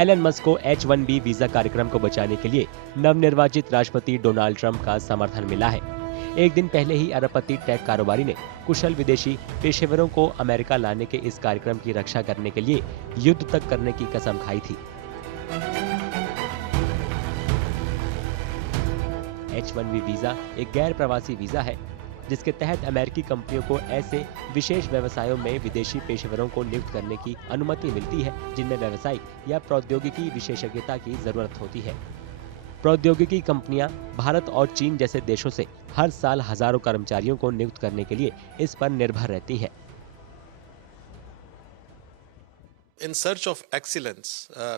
Elon Musk को H-1B visa कार्यक्रम को बचाने के लिए नवनिर्वाचित राष्ट्रपति डोनाल्ड ट्रंप का समर्थन मिला है। एक दिन पहले ही अरबपति टेक कारोबारी ने कुशल विदेशी पेशेवरों को अमेरिका लाने के इस कार्यक्रम की रक्षा करने के लिए युद्ध तक करने की कसम खाई थी। H-1B वीजा एक गैर प्रवासी वीजा है, जिसके तहत अमेरिकी कंपनियों को ऐसे विशेष व्यवसायों में विदेशी पेशेवरों को नियुक्त करने की अनुमति मिलती है जिनमें व्यवसायिक या प्रौद्योगिकी विशेषज्ञता की जरूरत होती है। प्रौद्योगिकी कंपनियां भारत और चीन जैसे देशों से हर साल हजारों कर्मचारियों को नियुक्त करने के लिए इस पर निर्भर रहती हैं। In search of excellence,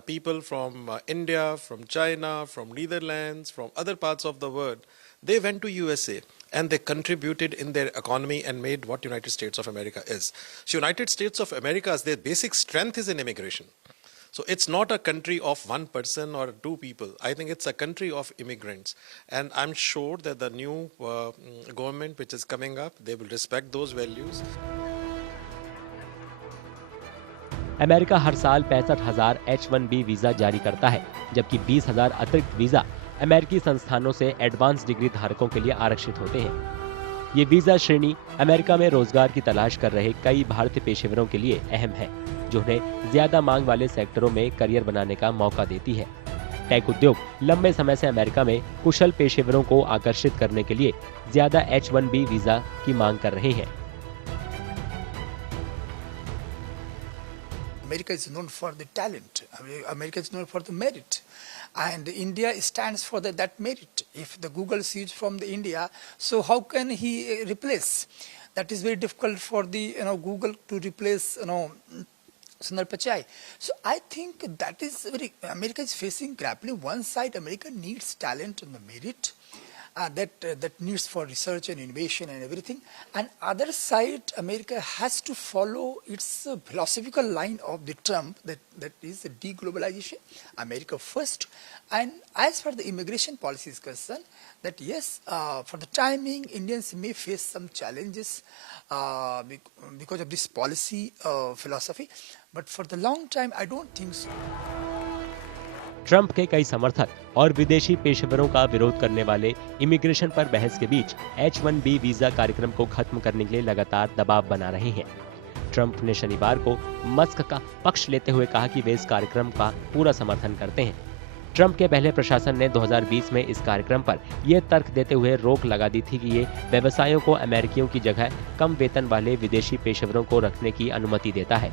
people from India, from China, from Netherlands, from other parts of the world, they went to USA and they contributed in their economy and made what United States of America is. So United States of America, their basic strength is in immigration. So it's not a country of one person or two people. I think it's a country of immigrants. And I'm sure that the new government which is coming up, they will respect those values. America हर साल 65,000 H-1B visa जारी करता है, जबकि 20,000 अतिरिक्त visa अमेरिकी संस्थानों से एडवांस डिग्री धारकों के लिए आरक्षित होते हैं। ये वीजा श्रेणी अमेरिका में रोजगार की तलाश कर रहे कई भारतीय पेशेवरों के लिए अहम है, जो उन्हें ज्यादा मांग वाले सेक्टरों में करियर बनाने का मौका देती है। टेक उद्योग लंबे समय से अमेरिका में कुशल पेशेवरों को आकर्षित करने के लिए ज्यादा H-1B वीजा की मांग कर रहे हैं। America is known for the talent. America is known for the merit, and India stands for that merit. If the Google sees from the India, so how can he replace? That is very difficult for the Google to replace Sundar Pichai. So I think that is very America is facing grappling. One side, America needs talent and the merit. That needs for research and innovation and everything, and other side America has to follow its philosophical line of the Trump that is the deglobalization, America first. And as far the immigration policy is concerned, that yes, for the timing Indians may face some challenges because of this policy philosophy, but for the long time I don't think so. Trump के कई समर्थक और विदेशी पेशेवरों का विरोध करने वाले इमिग्रेशन पर बहस के बीच H-1B वीजा कार्यक्रम को खत्म करने के लिए लगातार दबाव बना रहे हैं। ट्रंप ने शनिवार को मस्क का पक्ष लेते हुए कहा कि वे इस कार्यक्रम का पूरा समर्थन करते हैं। ट्रंप के पहले प्रशासन ने 2020 में इस कार्यक्रम पर यह तर्क देते हुए रोक लगा दी थी कि ये व्यवसायों को अमेरिकियों की जगह कम वेतन वाले विदेशी पेशेवरों को रखने की अनुमति देता है।